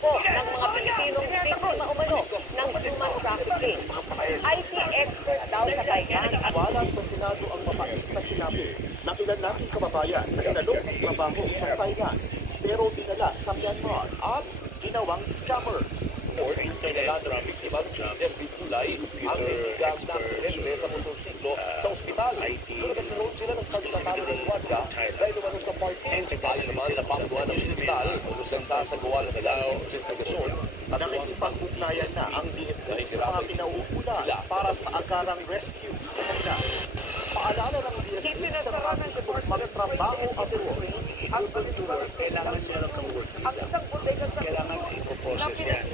grupo ng mga Pilipinong biktima umano ng human trafficking. IT expert daw sa Taiwan at Walang sa Senado ang mapait na sinabi ng ilan nating kababayan na inalok ng trabaho sa Thailand pero dinala sa Myanmar at ginawang scammer. Sa internet traffic si Jeffrey Tulay ang nagbigang ng silente sa motorsiklo sa ospital. Pero nagkaroon sila ng pagtatalo ng gwardiya dahil naman sa part and sa tayo naman sa pangkuhan ng ospital kung sasagawa na sila ng investigasyon at nakikipag-ugnayan na ang DFA sa mga pinauukulan para sa agarang rescue sa kanila. Paalala ng DFA sa mga gusto magtrabaho abroad. ang pagsusunod Kailangan nila ng ang isang bodega sa kailangan i-process yan.